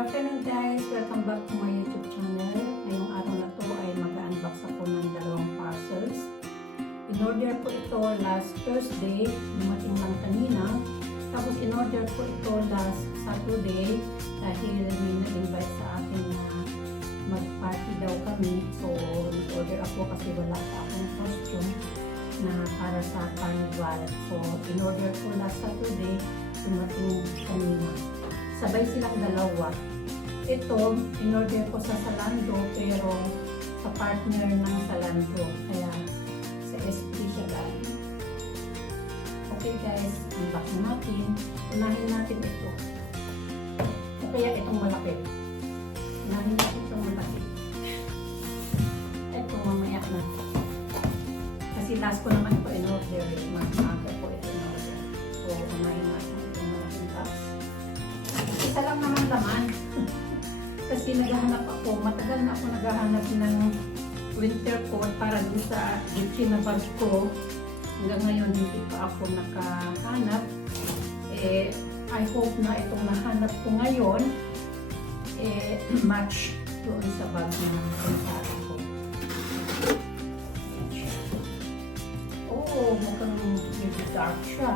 afternoon guys! Welcome back to my YouTube channel. Ngayong araw na to ay mag-unbox ako ng dalawang parcels. In-order ko ito last Thursday, dumating lang kanina. Tapos in-order ko ito last Saturday dahil may na-invite sa akin na mag-party daw kami. So, in-order ako kasi wala pa akong costume na para sa carnival. So, in-order ko last Saturday, dumating kanina. Sabay silang dalawa. Ito, in-order ko sa Zalando pero sa partner ng Zalando. Kaya sa SP siya galing. Okay guys, unbox na natin. Unahin natin ito. O kaya itong malaki. Unahin natin itong malaki. Ito mamaya na. Kasi last ko naman ito in-order. Mas maaga ko ito in-order. So, unahin natin itong malaking box. Isa lang naman laman. Kasi naghahanap ako, matagal na ako naghahanap ng winter coat para dun sa Gucci na bag ko. Hanggang ngayon hindi pa ako nakahanap. I hope na itong nahanap ko ngayon match doon sa bag na pinasara ko. Oh, mukhang medyo dark siya.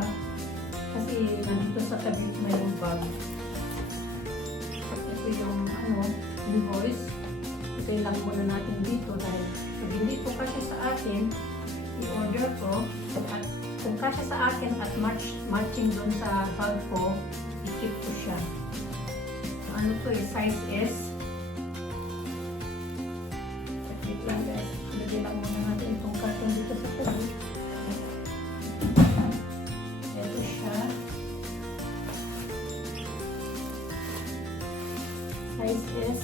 Kasi nandito sa tabi na yung bag. Ito yung invoice. Ito lang muna natin dito dahil pag hindi ito kasya sa akin, i-order ko. At kung kasya sa akin at matching doon sa bag ko, i-keep ko siya. So, ano to size S. Wait lang guys. Lagyan lang muna natin itong carton dito sa tabi. Ito siya. Size S.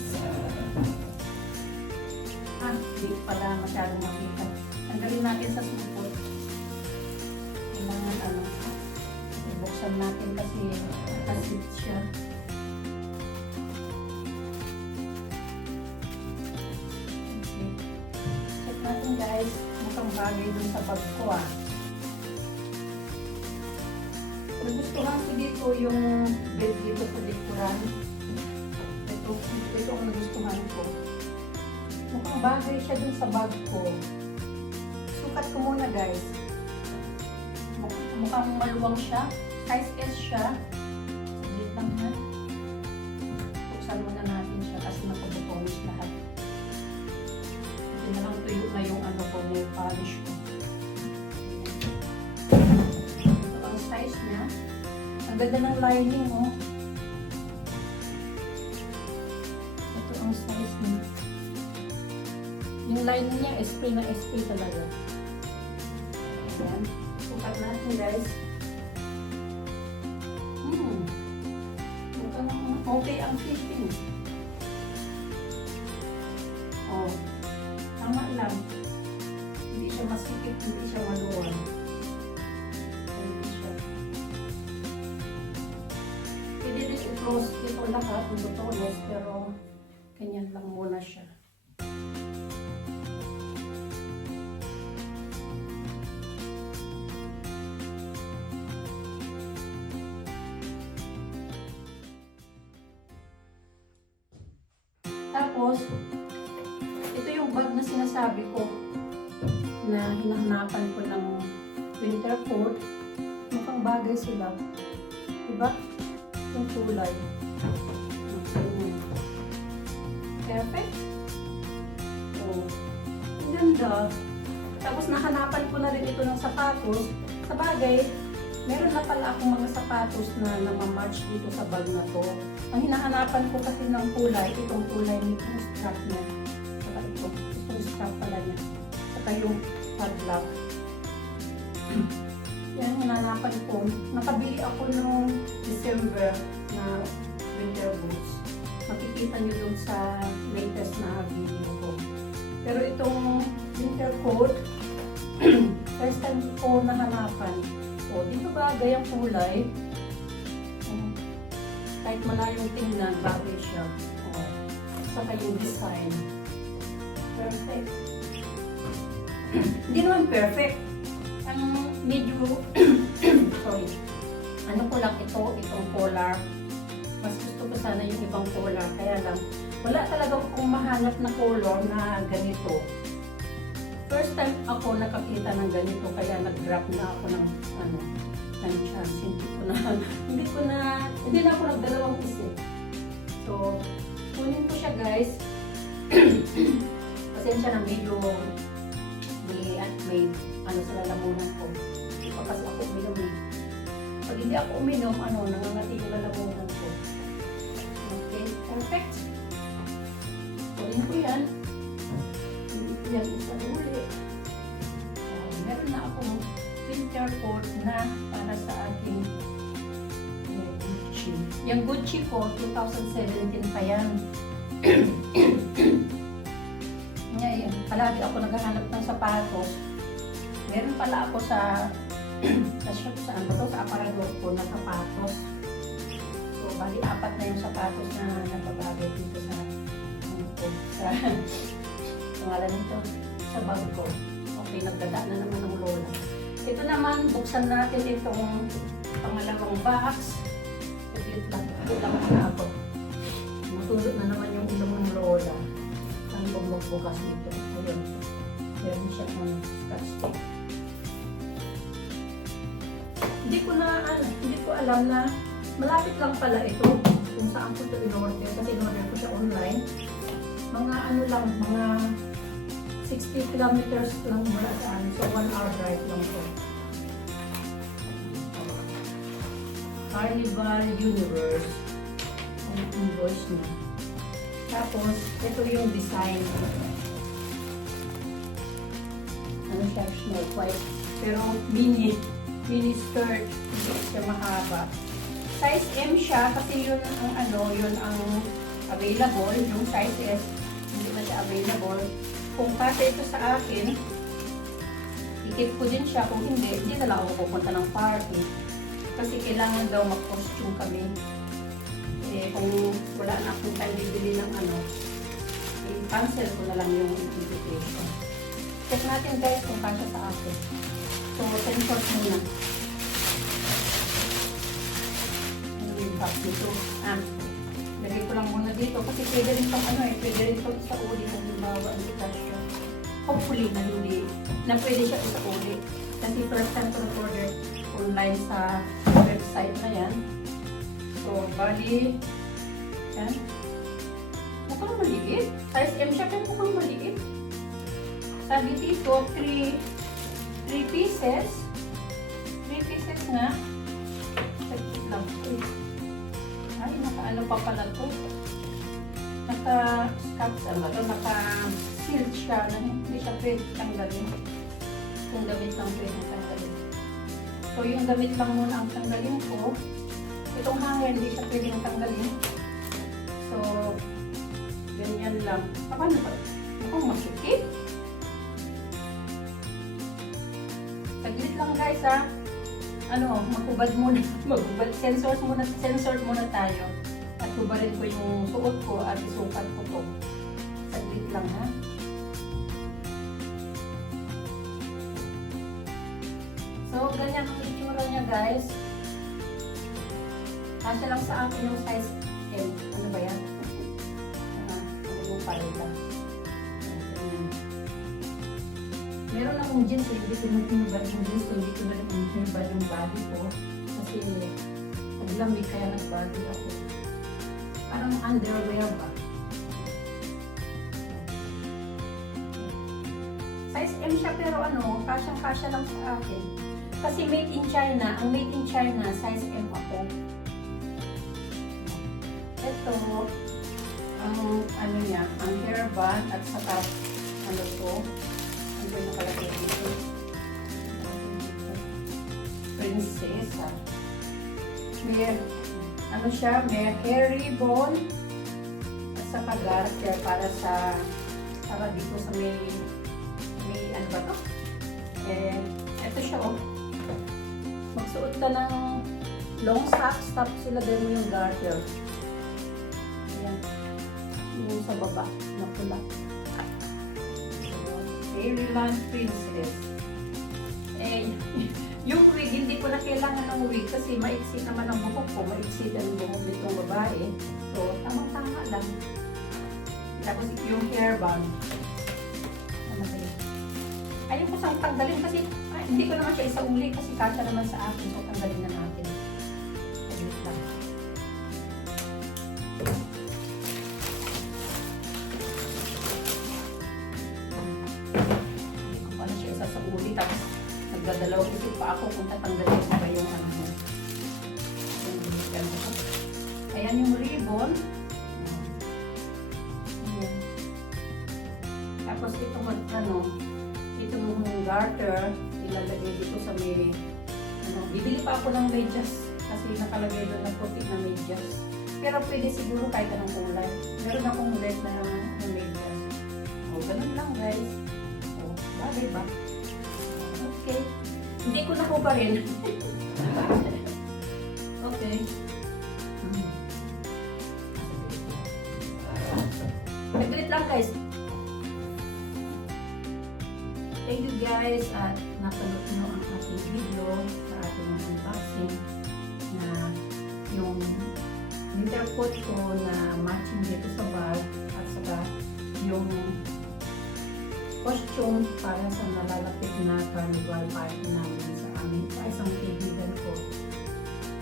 Hindi pala masyadong makita. Tanggalin natin sa supot. Kailangan ibuksan natin kasi nakasit siya. Okay. Check natin guys. Mukhang bagay dun sa bag ko Nagustuhan ko dito yung bed dito sa likuran. Ito ang nagustuhan ko. Mukhang bagay siya dun sa bag ko. Sukat ko muna guys. Mukhang maluwang siya. Size S siya. Saglit lang ha. Buksan muna natin siya kasi nakabutonis lahat. Hindi na lang tuyo na yung nail polish ko. Ito ang size niya. Ang ganda ng lining Ito ang size niya. Yung lining niya, SP na SP talaga. Ayan. Sukat natin guys. Okay ang fitting. Tama lang. Hindi siya masikip, hindi siya maluwag. Hindi siya. Pwede din i-close ito lahat, ang butones, pero ganyan lang muna siya. Tapos, ito yung bag na sinasabi ko na hinahanapan ko ng winter coat. Mukhang bagay sila. Diba? Yung kulay. Perfect. Ang ganda. Tapos nahanapan ko na rin ito ng sapatos. Sa bagay, meron na pala akong mga sapatos na namamatch dito sa bag na to. Ang hinahanapan ko kasi ng kulay, itong kulay nitong strap niya. Saka itong strap pala niya. Saka yung padlock. Yan, hinahanapan ko. Nakabili ako noong December na winter boots. Makikita nyo dun sa latest na video ko. Pero itong winter coat, first time ko nahanapan. Dito bagay ang kulay. Kahit malayong tingnan, bagay siya. Saka yung design. Perfect. Hindi naman perfect. Ang medyo, sorry. Ano ko lang ito, itong polar. Mas gusto ko sana yung ibang color. Kaya lang, wala talagang akong mahanap na color na ganito. First time ako nakakita ng ganito, kaya nag-grab na ako ng ng chance. Hindi na ako nagdalawang isip. So, kunin ko siya, guys. Pasensya na medyo may sa lalamunan ko. Hindi pa kasi ako uminom eh. Pag hindi ako uminom, nangangati yung lalamunan ko. Okay, perfect. Kunin ko yan. Hindi ko yan isa ulit. Meron na akong winter coat na para sa aking Gucci. Yung Gucci ko, 2017 pa yan. Ngayon, palagi ako naghahanap ng sapatos. Meron pala ako sa shop sa aparador ko na sapatos. So, bali 4 na yung sapatos na nababagay dito sa pangalan nito, sa bag ko. Okay, nagdada na naman ng lola. Ito naman, buksan natin itong pangalawang box. Saglit lang na ako. Matulog na naman yung ilong ng lola. Ang magbukas nito. Ayun. Meron siya ng scotch tape. Hindi ko alam na malapit lang pala ito kung saan ko ito in-order kasi in-order ko siya online. Mga 60 kilometers lang mula saan. So 1 hour drive lang ito. Carnival Universe ang invoice niya. Tapos, ito yung design. Ano siya? Snow White. Pero mini skirt. Hindi siya mahaba. Size M siya kasi yun ang available. Yung size S, hindi na siya available. Kung kasi ito sa akin, ikip ko din siya. Kung hindi na lang ako pupunta ng party. Kasi kailangan daw mag-costume kami. Kung wala na akong time bibili ng i-cancel ko na lang yung invitation. Check natin guys kung kasya sa akin. So, sensor muna. Ano yung box nito? Lagay ko lang muna dito kasi pwede rin itong pwede rin itong sa uli kung halimbawa ang kasya. Hopefully na pwede siya sa uli. Kasi first time ko nag-order online sa website na yan. So, bali, yan. Mukhang maliit. Size M siya, pero mukhang maliit. Sabi dito, 3 pieces. 3 pieces nga. Saglit lang. Ay, naka-ano pa pala to. Naka-seal siya na hindi siya pwede tanggalin. Yung damit lang pwede tanggalin. So, yung damit lang muna ang tanggalin ko. Itong hanger, hindi siya pwedeng tanggalin. So, ganyan lang. Paano ba? Mukhang masikip. Saglit lang guys ha. Magubad muna. Sensor muna tayo. At hubarin ko yung suot ko at isukat ko to. Saglit lang ha. So, ganyan ang itsura niya guys. Kasi lang sa akin yung size M. Ano ba yan? Yung palita. Meron akong jeans. Hindi ko na tinubad yung jeans. Hindi ko na tinubad yung body ko. Kasi naglamig kaya nag-body ako. Parang underwear ba? Size M siya pero kasyang-kasya lang sa akin. Kasi made in China. Ang made in China, size M ako. Ito, ang hairband at saka to, ano yung nakalagay dito? Prinsesa. May hair ribbon at saka garter para dito sa may ano ba to? Ito siya magsuot ka ng long socks tapos sila din mo yung garter. Ayan. Yung sa baba na pula. Fairyland Princess. Yung wig, hindi ko na kailangan ng wig kasi maiksi naman ang buhok ko. Maiksi ang buhok nitong babae. So, tamang-tama lang. Tapos yung hairband. Ano ba yun? Ayun ko saan tanggalin kasi hindi ko naman siya isauli kasi kasya naman sa akin. So, tanggalin na natin. Saglit lang. Hindi ko pa na siya isasauli. Tapos, nagdadalaw isip pa ako kung tatanggalin ko ba yung ano. Ayan yung ribbon. Ayan. Tapos itong ano, itong garter, ilalagay dito sa may, ano, bibili pa ako ng medyas kasi nakalagay doon na puti na medyas. Pero pwede siguro kahit anong kulay. Meron akong red na medyas. O, ganun lang guys. O, bagay ba? Okay. Hindi ko na po pa rin. Okay. Naglit lang guys. Thank you guys at napanood nyo ang ating video sa ating unboxing na yung winter coat ko na matching dito sa bag at saka yung costume para sa nalalapit na carnival party namin sa amin sa isang kaibigan ko.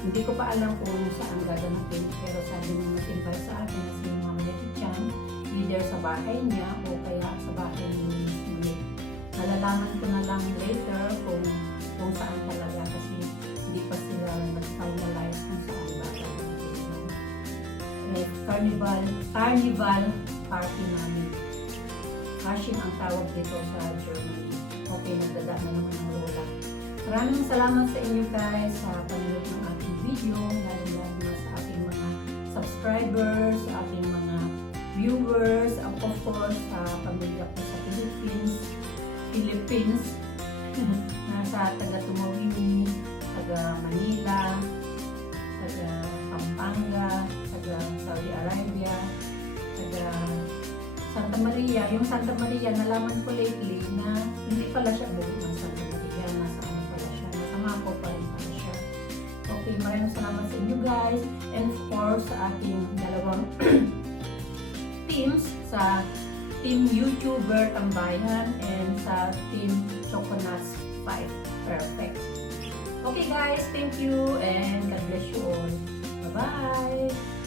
Hindi ko pa alam kung saan gaganapin pero sabi nung nag-invite sa akin na si Ma'am Letty Chan, either sa bahay niya o kaya sa bahay ni Miss Monique. Nalalaman ko na lang later kung saan talaga kasi hindi pa sila nag-finalize kung saan ba gaganapin. Carnival party namin. Hashing ang tawag dito sa Germany. Okay, nagdada na naman ang lola. Maraming salamat sa inyo guys sa panonood ng ating video, lalo na sa ating mga subscribers, sa ating mga viewers, of course sa pamilya ko sa Philippines, nasa taga Tumawini, taga Manila, taga Pampanga, taga Saudi Arabia, taga Santa Maria. Yung Santa Maria, nalaman ko lately na hindi pala siya buhay ng Santa Maria. Nasa ano pala siya. Nasa Mako pa rin pala siya. Okay, maraming salamat sa inyo guys. And of course, sa ating dalawang teams, sa Team YouTuber Tambayan and sa Team Choconuts 5 Perfect. Okay guys, thank you and God bless you all. Bye-bye!